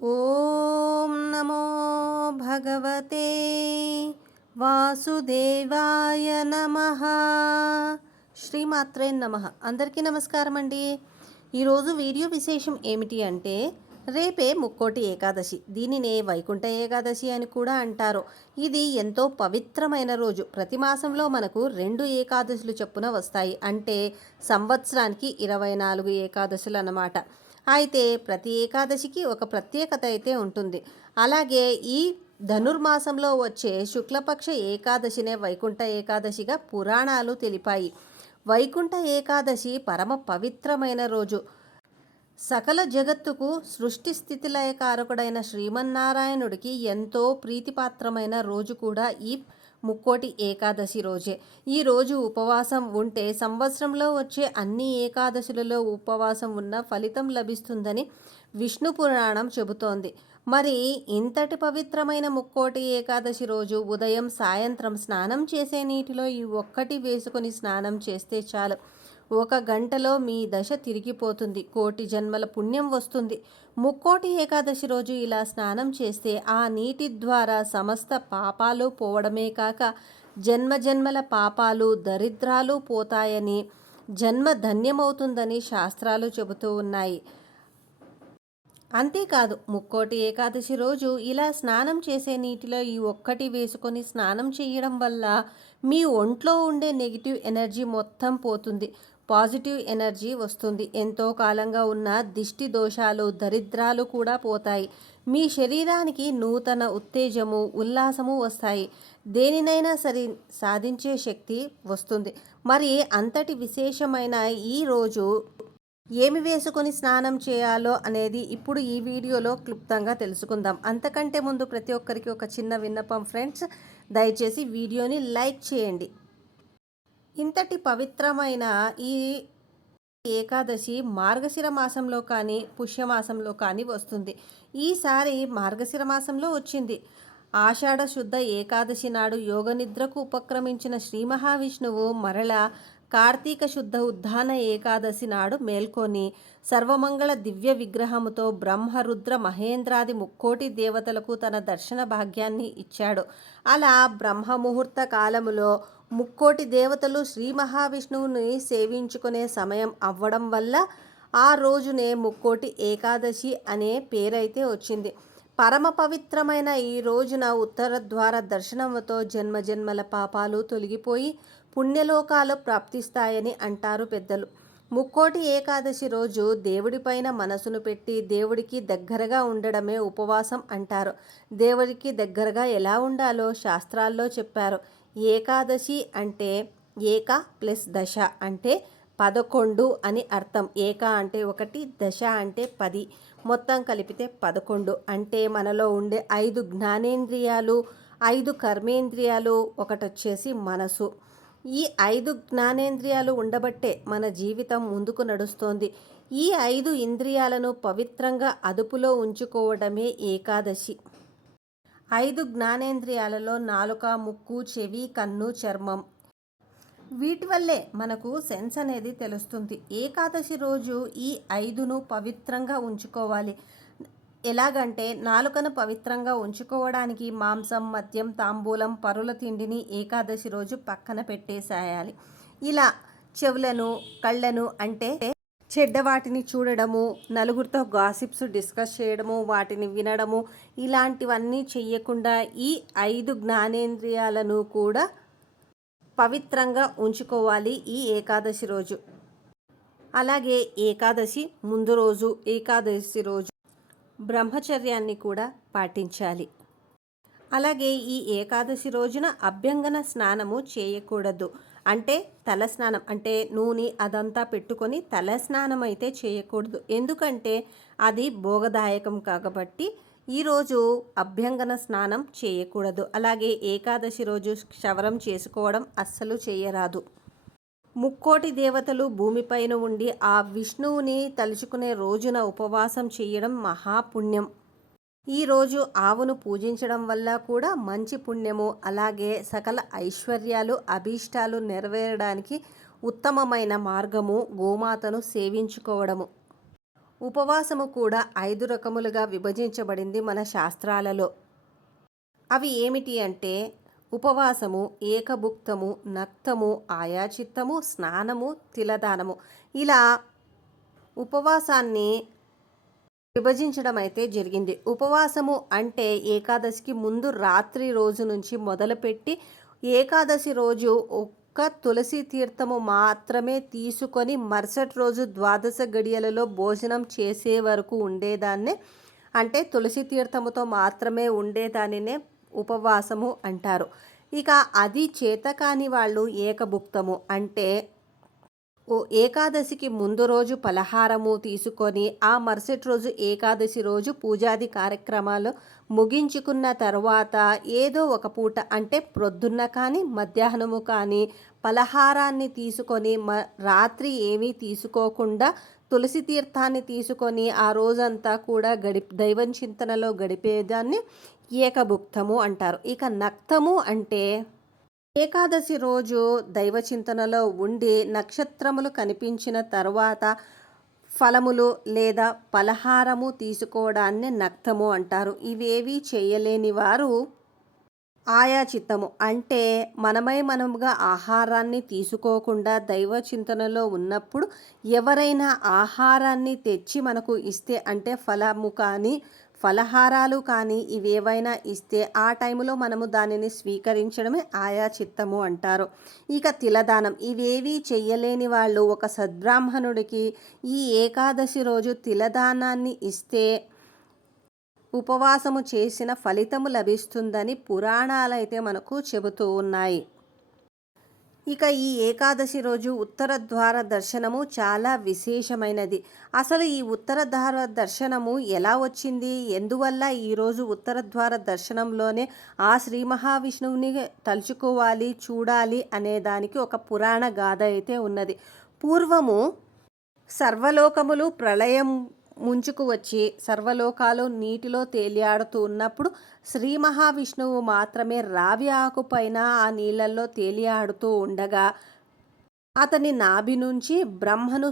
ఓం నమో భగవతే వాసుదేవాయ నమః. శ్రీమాత్రే నమః. అందరికీ నమస్కారం అండి. ఈరోజు వీడియో విశేషం ఏమిటి అంటే, రేపే ముక్కోటి ఏకాదశి. దీనినే వైకుంఠ ఏకాదశి అని కూడా అంటారు. ఇది ఎంతో పవిత్రమైన రోజు. ప్రతి మాసంలో మనకు 2 ఏకాదశులు చొప్పున వస్తాయి. అంటే సంవత్సరానికి 24 ఏకాదశులు అన్నమాట. అయితే ప్రతి ఏకాదశికి ఒక ప్రత్యేకత అయితే ఉంటుంది. అలాగే ఈ ధనుర్మాసంలో వచ్చే శుక్లపక్ష ఏకాదశినే వైకుంఠ ఏకాదశిగా పురాణాలు తెలిపాయి. వైకుంఠ ఏకాదశి పరమ పవిత్రమైన రోజు. సకల జగత్తుకు సృష్టి స్థితిలయకారకుడైన శ్రీమన్నారాయణుడికి ఎంతో ప్రీతిపాత్రమైన రోజు కూడా ఈ ముక్కోటి ఏకాదశి రోజే. ఈ రోజు ఉపవాసం ఉంటే సంవత్సరంలో వచ్చే అన్ని ఏకాదశులలో ఉపవాసం ఉన్న ఫలితం లభిస్తుందని విష్ణు పురాణం చెబుతోంది. మరి ఇంతటి పవిత్రమైన ముక్కోటి ఏకాదశి రోజు ఉదయం సాయంత్రం స్నానం చేసే నీటిలో ఈ ఒక్కటి వేసుకొని స్నానం చేస్తే చాలు, 1 గంటలో మీ దశ తిరిగిపోతుంది, కోటి జన్మల పుణ్యం వస్తుంది. ముక్కోటి ఏకాదశి రోజు ఇలా స్నానం చేస్తే ఆ నీటి ద్వారా సమస్త పాపాలు పోవడమే కాక జన్మజన్మల పాపాలు దరిద్రాలు పోతాయని, జన్మ ధన్యమవుతుందని శాస్త్రాలు చెబుతూ ఉన్నాయి. అంతేకాదు, ముక్కోటి ఏకాదశి రోజు ఇలా స్నానం చేసే నీటిలో ఈ ఒక్కటి వేసుకొని స్నానం చేయడం వల్ల మీ ఒంట్లో ఉండే నెగిటివ్ ఎనర్జీ మొత్తం పోతుంది, పాజిటివ్ ఎనర్జీ వస్తుంది. ఎంతో కాలంగా ఉన్న దిష్టి దోషాలు దరిద్రాలు కూడా పోతాయి. మీ శరీరానికి నూతన ఉత్తేజము ఉల్లాసము వస్తాయి. దేనినైనా సరే సాధించే శక్తి వస్తుంది. మరి అంతటి విశేషమైన ఈ రోజు ఏమి వేసుకొని స్నానం చేయాలో అనేది ఇప్పుడు ఈ వీడియోలో క్లుప్తంగా తెలుసుకుందాం. అంతకంటే ముందు ప్రతి ఒక్కరికి ఒక చిన్న విన్నపం ఫ్రెండ్స్, దయచేసి వీడియోని లైక్ చేయండి. ఇంతటి పవిత్రమైన ఈ ఏకాదశి మార్గశిర మాసంలో కానీ పుష్యమాసంలో కానీ వస్తుంది. ఈసారి మార్గశిర మాసంలో వచ్చింది. ఆషాఢ శుద్ధ ఏకాదశి నాడు యోగనిద్రకు ఉపక్రమించిన శ్రీ మహావిష్ణువు మరలా కార్తీక శుద్ధ ఉద్ధాన ఏకాదశి నాడు మేల్కొని సర్వమంగళ దివ్య విగ్రహముతో బ్రహ్మరుద్ర మహేంద్రాది ముక్కోటి దేవతలకు తన దర్శన భాగ్యాన్ని ఇచ్చాడు. అలా బ్రహ్మముహూర్త కాలములో ముక్కోటి దేవతలు శ్రీ మహావిష్ణువుని సేవించుకునే సమయం అవ్వడం వల్ల ఆ రోజునే ముక్కోటి ఏకాదశి అనే పేరైతే వచ్చింది. పరమ పవిత్రమైన ఈ రోజున ఉత్తర ద్వార దర్శనంతో జన్మజన్మల పాపాలు తొలగిపోయి పుణ్యలోకాలు ప్రాప్తిస్తాయని అంటారు పెద్దలు. ముక్కోటి ఏకాదశి రోజు దేవుడిపైన మనసును పెట్టి దేవుడికి దగ్గరగా ఉండడమే ఉపవాసం అంటారు. దేవుడికి దగ్గరగా ఎలా ఉండాలో శాస్త్రాల్లో చెప్పారు. ఏకాదశి అంటే ఏక ప్లస్ దశ అంటే 11 అని అర్థం. ఏక అంటే 1, దశ అంటే 10, మొత్తం కలిపితే 11. అంటే మనలో ఉండే 5 జ్ఞానేంద్రియాలు, 5 కర్మేంద్రియాలు, ఒకటి వచ్చేసి మనసు. ఈ 5 జ్ఞానేంద్రియాలు ఉండబట్టే మన జీవితం ముందుకు నడుస్తోంది. ఈ 5 ఇంద్రియాలను పవిత్రంగా అదుపులో ఉంచుకోవడమే ఏకాదశి. 5 జ్ఞానేంద్రియాలలో నాలుక, ముక్కు, చెవి, కన్ను, చర్మం, వీటి వల్లే మనకు సెన్స్ అనేది తెలుస్తుంది. ఏకాదశి రోజు ఈ 5ను పవిత్రంగా ఉంచుకోవాలి. ఎలాగంటే నాలుకను పవిత్రంగా ఉంచుకోవడానికి మాంసం, మద్యం, తాంబూలం, పరుల తిండిని ఏకాదశి రోజు పక్కన పెట్టేసేయాలి. ఇలా చెవులను, కళ్ళను అంటే చెడ్డవాటిని చూడడము, నలుగురితో గాసిప్స్ డిస్కస్ చేయడము, వాటిని వినడము, ఇలాంటివన్నీ చెయ్యకుండా ఈ 5 జ్ఞానేంద్రియాలను కూడా పవిత్రంగా ఉంచుకోవాలి ఈ ఏకాదశి రోజు. అలాగే ఏకాదశి ముందు రోజు, ఏకాదశి రోజు బ్రహ్మచర్యాన్ని కూడా పాటించాలి. అలాగే ఈ ఏకాదశి రోజున అభ్యంగన స్నానము చేయకూడదు. అంటే తల స్నానం అంటే నూనె అదంతా పెట్టుకొని తల స్నానం అయితే చేయకూడదు. ఎందుకంటే అది భోగదాయకం కాబట్టి ఈరోజు అభ్యంగన స్నానం చేయకూడదు. అలాగే ఏకాదశి రోజు క్షవరం చేసుకోవడం అస్సలు చేయరాదు. ముక్కోటి దేవతలు భూమిపైన ఉండి ఆ విష్ణువుని తలుచుకునే రోజున ఉపవాసం చేయడం మహాపుణ్యం. ఈరోజు ఆవును పూజించడం వల్ల కూడా మంచి పుణ్యము. అలాగే సకల ఐశ్వర్యాలు అభీష్టాలు నెరవేరడానికి ఉత్తమమైన మార్గము గోమాతను సేవించుకోవడము. ఉపవాసము కూడా 5 రకములుగా విభజించబడింది మన శాస్త్రాలలో. అవి ఏమిటి అంటే ఉపవాసము, ఏకభుక్తము, నక్తము, ఆయాచిత్తము, స్నానము, తిలదానము. ఇలా ఉపవాసాన్ని విభజించడం అయితే జరిగింది. ఉపవాసము అంటే ఏకాదశికి ముందు రాత్రి రోజు నుంచి మొదలుపెట్టి ఏకాదశి రోజు ఒక్క తులసి తీర్థము మాత్రమే తీసుకొని మరుసటి రోజు ద్వాదశ గడియలలో భోజనం చేసే వరకు ఉండేదాన్నే, అంటే తులసి తీర్థముతో మాత్రమే ఉండేదానినే ఉపవాసము అంటారు. ఇక అది చేతకాని వాళ్ళు ఏకభుక్తము అంటే ఏకాదశికి ముందు రోజు పలహారము తీసుకొని ఆ మరుసటి రోజు ఏకాదశి రోజు పూజాది కార్యక్రమాలు ముగించుకున్న తర్వాత ఏదో ఒక పూట అంటే ప్రొద్దున్న కానీ మధ్యాహ్నము కానీ పలహారాన్ని తీసుకొని రాత్రి ఏమీ తీసుకోకుండా తులసి తీర్థాన్ని తీసుకొని ఆ రోజంతా కూడా దైవం చింతనలో గడిపేదాన్ని ఏకభుక్తము అంటారు. ఇక నక్తము అంటే ఏకాదశి రోజు దైవచింతనలో ఉండి నక్షత్రములు కనిపించిన తర్వాత ఫలములు లేదా పలహారము తీసుకోవడాన్ని నక్తము అంటారు. ఇవేవి చేయలేని వారు ఆయాచిత్తము అంటే మనముగా ఆహారాన్ని తీసుకోకుండా దైవ చింతనలో ఉన్నప్పుడు ఎవరైనా ఆహారాన్ని తెచ్చి మనకు ఇస్తే అంటే ఫలము కానీ ఫలహారాలు కానీ ఇవేవైనా ఇస్తే ఆ టైంలో మనము దానిని స్వీకరించడమే ఆయాచిత్తము అంటారు. ఇక తిలదానం ఇవేవీ చెయ్యలేని వాళ్ళు ఒక సద్బ్రాహ్మణుడికి ఈ ఏకాదశి రోజు తిలదానాన్ని ఇస్తే ఉపవాసము చేసిన ఫలితము లభిస్తుందని పురాణాలైతే మనకు చెబుతూ ఉన్నాయి. ఇక ఈ ఏకాదశి రోజు ఉత్తర ద్వార దర్శనము చాలా విశేషమైనది. అసలు ఈ ఉత్తర ద్వార దర్శనము ఎలా వచ్చింది, ఎందువల్ల ఈరోజు ఉత్తర ద్వార దర్శనంలోనే ఆ శ్రీ మహావిష్ణువుని తలుచుకోవాలి, చూడాలి అనే దానికి ఒక పురాణ గాథ అయితే ఉన్నది. పూర్వము సర్వలోకములు ప్రళయం ముంచుకు వచ్చి సర్వలోకాలు నీటిలో తేలియాడుతూ ఉన్నప్పుడు శ్రీ మహావిష్ణువు మాత్రమే రావి ఆకుపైన ఆ నీళ్ళల్లో తేలియాడుతూ ఉండగా అతని నాభి నుంచి బ్రహ్మను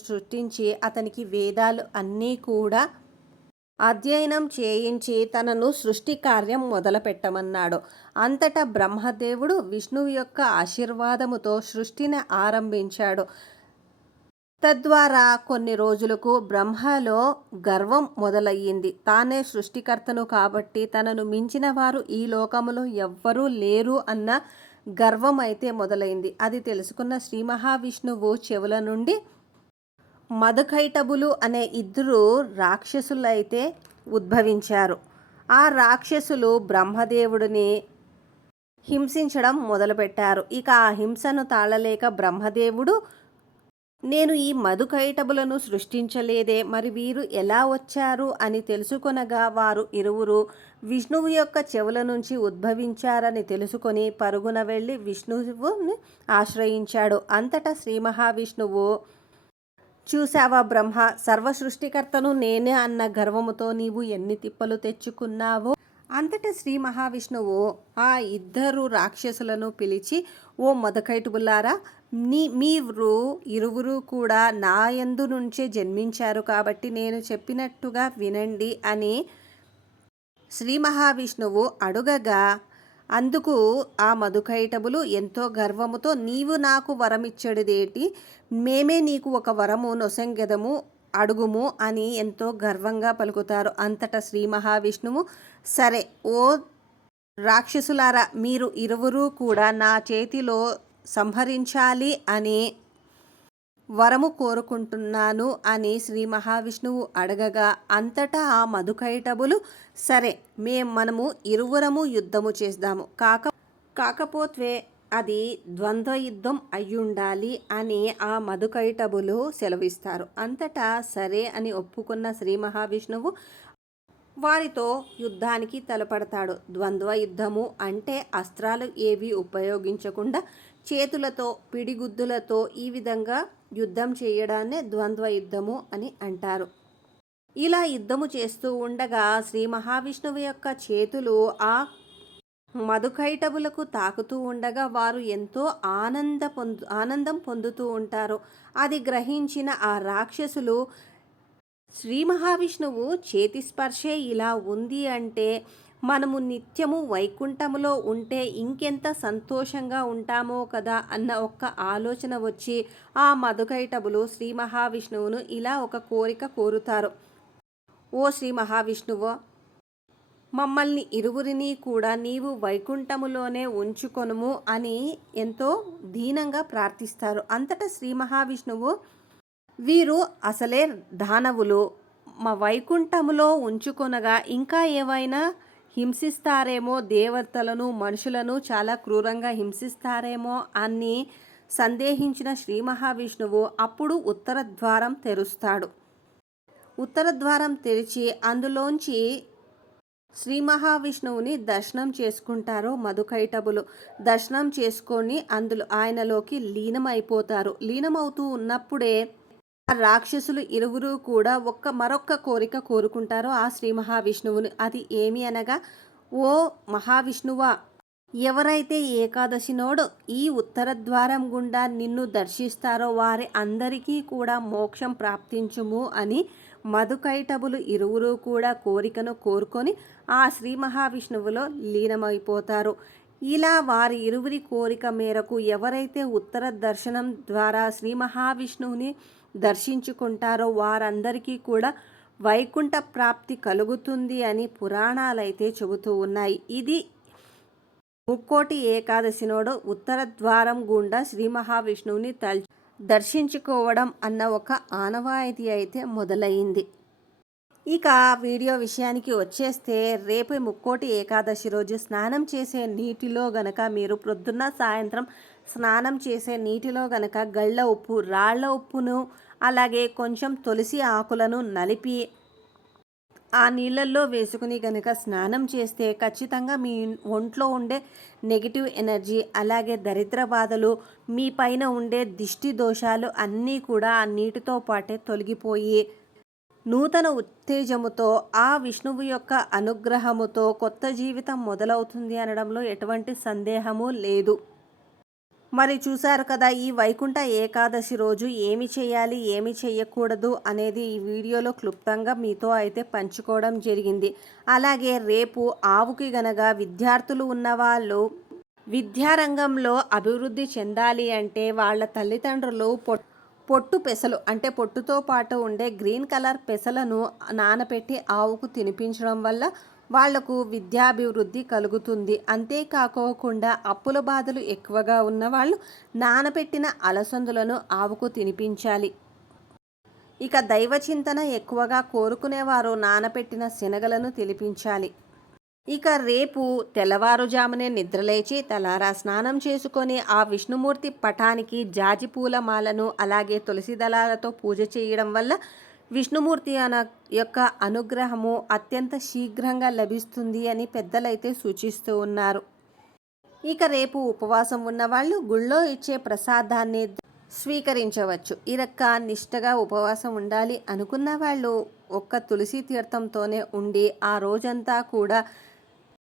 సృష్టించి అతనికి వేదాలు అన్నీ కూడా అధ్యయనం చేయించి తనను సృష్టి కార్యం మొదలుపెట్టమన్నాడు. అంతటా బ్రహ్మదేవుడు విష్ణువు యొక్క ఆశీర్వాదముతో సృష్టిని ఆరంభించాడు. తద్వారా కొన్ని రోజులకు బ్రహ్మలో గర్వం మొదలయ్యింది. తానే సృష్టికర్తను కాబట్టి తనను మించిన వారు ఈ లోకములో ఎవ్వరూ లేరు అన్న గర్వం అయితే మొదలైంది. అది తెలుసుకున్న శ్రీ మహావిష్ణువు చెవుల నుండి మధుకైటబులు అనే 2 రాక్షసులైతే ఉద్భవించారు. ఆ రాక్షసులు బ్రహ్మదేవుడిని హింసించడం మొదలుపెట్టారు. ఇక ఆ హింసను తాళలేక బ్రహ్మదేవుడు నేను ఈ మధుకైటబులను సృష్టించలేదే, మరి వీరు ఎలా వచ్చారు అని తెలుసుకొనగా వారు ఇరువురు విష్ణువు యొక్క చెవుల నుంచి ఉద్భవించారని తెలుసుకొని పరుగున వెళ్ళి విష్ణువుని ఆశ్రయించాడు. అంతటా శ్రీ మహావిష్ణువు చూశావా బ్రహ్మ, సర్వ సృష్టికర్తను నేనే అన్న గర్వముతో నీవు ఎన్ని తిప్పలు తెచ్చుకున్నావో. అంతటా శ్రీ మహావిష్ణువు ఆ 2 రాక్షసులను పిలిచి, ఓ మధుకైటబులారా, మీరు ఇరువురు కూడా నా యందు నుంచే జన్మించారు కాబట్టి నేను చెప్పినట్టుగా వినండి అని శ్రీ మహావిష్ణువు అడుగగా అందుకు ఆ మధుకైటబులు ఎంతో గర్వముతో నీవు నాకు వరమిచ్చడిదేటి, మేమే నీకు ఒక వరము నొసంగెదము అడుగుము అని ఎంతో గర్వంగా పలుకుతారు. అంతటా శ్రీ మహావిష్ణువు సరే ఓ రాక్షసులారా, మీరు ఇరువురు కూడా నా చేతిలో సంహరించాలి అని వరము కోరుకుంటున్నాను అని శ్రీ మహావిష్ణువు అడగగా అంతటా ఆ మధుకైటబులు సరే మనము ఇరువురము యుద్ధము చేద్దాము, కాకపోతే అది ద్వంద్వ యుద్ధం అయ్యుండాలి అని ఆ మధుకైటబులు సెలవిస్తారు. అంతటా సరే అని ఒప్పుకున్న శ్రీ మహావిష్ణువు వారితో యుద్ధానికి తలపడతాడు. ద్వంద్వ యుద్ధము అంటే అస్త్రాలు ఏవి ఉపయోగించకుండా చేతులతో పిడిగుద్దులతో ఈ విధంగా యుద్ధం చేయడాన్నే ద్వంద్వ యుద్ధము అని అంటారు. ఇలా యుద్ధము చేస్తూ ఉండగా శ్రీ మహావిష్ణువు యొక్క చేతులు ఆ మధుకైటబులకు తాకుతూ ఉండగా వారు ఎంతో ఆనందం పొందుతూ ఉంటారు. అది గ్రహించిన ఆ రాక్షసులు శ్రీ మహావిష్ణువు చేతి స్పర్శే ఇలా ఉంది అంటే మనము నిత్యము వైకుంఠములో ఉంటే ఇంకెంత సంతోషంగా ఉంటామో కదా అన్న ఒక్క ఆలోచన వచ్చి ఆ మధుకైటబులు శ్రీ మహావిష్ణువును ఇలా ఒక కోరిక కోరుతారు. ఓ శ్రీ మహావిష్ణువు, మమ్మల్ని ఇరువురిని కూడా నీవు వైకుంఠములోనే ఉంచుకొనుము అని ఎంతో దీనంగా ప్రార్థిస్తారు. అంతటా శ్రీ మహావిష్ణువు, వీరు అసలే దానవులు, మా వైకుంఠములో ఉంచుకొనగా ఇంకా ఏవైనా హింసిస్తారేమో, దేవతలను మనుషులను చాలా క్రూరంగా హింసిస్తారేమో అని సందేహించిన శ్రీ మహావిష్ణువు అప్పుడు ఉత్తర ద్వారం తెరుస్తాడు. ఉత్తర ద్వారం తెరిచి అందులోంచి శ్రీ మహావిష్ణువుని దర్శనం చేసుకుంటారు మధుకైటబులు. దర్శనం చేసుకొని అందులో ఆయనలోకి లీనమైపోతారు. లీనమవుతూ ఉన్నప్పుడే ఆ రాక్షసులు ఇరువురు కూడా మరొక్క కోరిక కోరుకుంటారు ఆ శ్రీ మహావిష్ణువుని. అది ఏమి అనగా, ఓ మహావిష్ణువా, ఎవరైతే ఏకాదశి నోడు ఈ ఉత్తర ద్వారం గుండా నిన్ను దర్శిస్తారో వారి అందరికీ కూడా మోక్షం ప్రాప్తించుము అని మధుకైటబులు ఇరువురు కూడా కోరికను కోరుకొని ఆ శ్రీ మహావిష్ణువులో లీనమైపోతారు. ఇలా వారి ఇరువురి కోరిక మేరకు ఎవరైతే ఉత్తర దర్శనం ద్వారా శ్రీ మహావిష్ణువుని దర్శించుకుంటారో వారందరికీ కూడా వైకుంఠ ప్రాప్తి కలుగుతుంది అని పురాణాలైతే చెబుతూ ఉన్నాయి. ఇది ముక్కోటి ఏకాదశి నాడు ఉత్తర ద్వారం గుండా శ్రీ మహావిష్ణువుని దర్శించుకోవడం అన్న ఒక ఆనవాయితీ అయితే మొదలైంది. ఇక వీడియో విషయానికి వచ్చేస్తే, రేపు ముక్కోటి ఏకాదశి రోజు స్నానం చేసే నీటిలో గనక మీరు ప్రొద్దున్న సాయంత్రం స్నానం చేసే నీటిలో గనక గళ్ళ ఉప్పు, రాళ్ల ఉప్పును అలాగే కొంచెం తులసి ఆకులను నలిపి ఆ నీళ్ళల్లో వేసుకుని గనక స్నానం చేస్తే ఖచ్చితంగా మీ ఒంట్లో ఉండే నెగిటివ్ ఎనర్జీ, అలాగే దరిద్ర బాధలు, మీ పైన ఉండే దిష్టి దోషాలు అన్నీ కూడా ఆ నీటితో పాటే తొలగిపోయి నూతన ఉత్తేజముతో ఆ విష్ణువు యొక్క అనుగ్రహముతో కొత్త జీవితం మొదలవుతుంది అనడంలో ఎటువంటి సందేహము లేదు. మరి చూశారు కదా, ఈ వైకుంఠ ఏకాదశి రోజు ఏమి చేయాలి, ఏమి చేయకూడదు అనేది ఈ వీడియోలో క్లుప్తంగా మీతో అయితే పంచుకోవడం జరిగింది. అలాగే రేపు ఆవుకి గనక విద్యార్థులు ఉన్నవాళ్ళు విద్యారంగంలో అభివృద్ధి చెందాలి అంటే వాళ్ళ తల్లిదండ్రులు పొట్టు పెసలు అంటే పొట్టుతో పాటు ఉండే గ్రీన్ కలర్ పెసలను నానబెట్టి ఆవుకు తినిపించడం వల్ల వాళ్లకు విద్యాభివృద్ధి కలుగుతుంది. అంతేకాకోకుండా అప్పుల బాధలు ఎక్కువగా ఉన్నవాళ్ళు నానబెట్టిన అలసందులను ఆవుకు తినిపించాలి. ఇక దైవ చింతన ఎక్కువగా కోరుకునేవారు నానబెట్టిన శనగలను తినిపించాలి. ఇక రేపు తెల్లవారుజామునే నిద్రలేచి తలారా స్నానం చేసుకొని ఆ విష్ణుమూర్తి పటానికి జాజి పూల మాలను అలాగే తులసి దళాలతో పూజ చేయడం వల్ల విష్ణుమూర్తి యొక్క అనుగ్రహము అత్యంత శీఘ్రంగా లభిస్తుంది అని పెద్దలైతే సూచిస్తూ ఉన్నారు. ఇక రేపు ఉపవాసం ఉన్నవాళ్ళు గుళ్ళో ఇచ్చే ప్రసాదాన్ని స్వీకరించవచ్చు. ఈ రక్క నిష్టగా ఉపవాసం ఉండాలి అనుకున్న వాళ్ళు ఒక్క తులసి తీర్థంతోనే ఉండి ఆ రోజంతా కూడా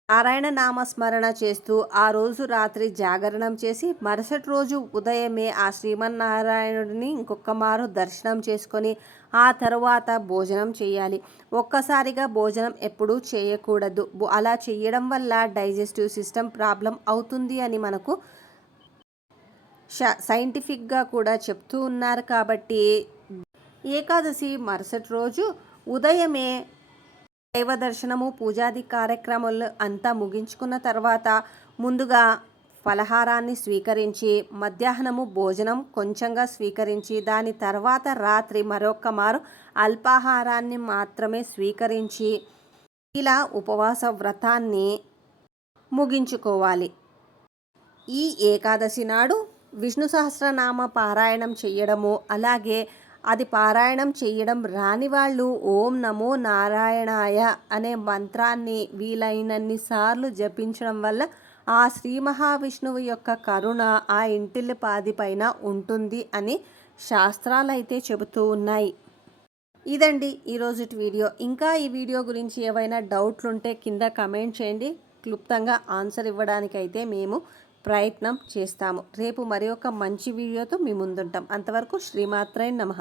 నారాయణ నామస్మరణ చేస్తూ ఆ రోజు రాత్రి జాగరణం చేసి మరుసటి రోజు ఉదయమే ఆ శ్రీమన్నారాయణుడిని ఇంకొక మారు దర్శనం చేసుకొని ఆ తరువాత భోజనం చేయాలి. ఒక్కసారిగా భోజనం ఎప్పుడూ చేయకూడదు. అలా చేయడం వల్ల డైజెస్టివ్ సిస్టమ్ ప్రాబ్లం అవుతుంది అని మనకు సైంటిఫిక్గా కూడా చెప్తూ ఉన్నారు. కాబట్టి ఏకాదశి మరుసటి రోజు ఉదయమే దైవ దర్శనము, పూజాది కార్యక్రమాలు అంతా ముగించుకున్న తర్వాత ముందుగా ఫలహారాన్ని స్వీకరించి మధ్యాహ్నము భోజనం కొంచెంగా స్వీకరించి దాని తర్వాత రాత్రి మరొక మారు అల్పాహారాన్ని మాత్రమే స్వీకరించి ఇలా ఉపవాస వ్రతాన్ని ముగించుకోవాలి. ఈ ఏకాదశి నాడు విష్ణు సహస్రనామ పారాయణం చేయడము, అలాగే అది పారాయణం చేయడం రాని వాళ్ళు ఓం నమో నారాయణాయ అనే మంత్రాన్ని వీలైనన్ని సార్లు జపించడం వల్ల ఆ శ్రీ మహావిష్ణువు యొక్క కరుణ ఆ ఇంటిల్లిపాది పైన ఉంటుంది అని శాస్త్రాలు అయితే చెబుతూ ఉన్నాయి. ఇదండి ఈరోజుటి వీడియో. ఇంకా ఈ వీడియో గురించి ఏవైనా డౌట్లుంటే కింద కమెంట్ చేయండి. క్లుప్తంగా ఆన్సర్ ఇవ్వడానికైతే మేము ప్రయత్నం చేస్తాము. రేపు మరి ఒక మంచి వీడియోతో మీ ముందుంటాం. అంతవరకు శ్రీమాత్రే నమః.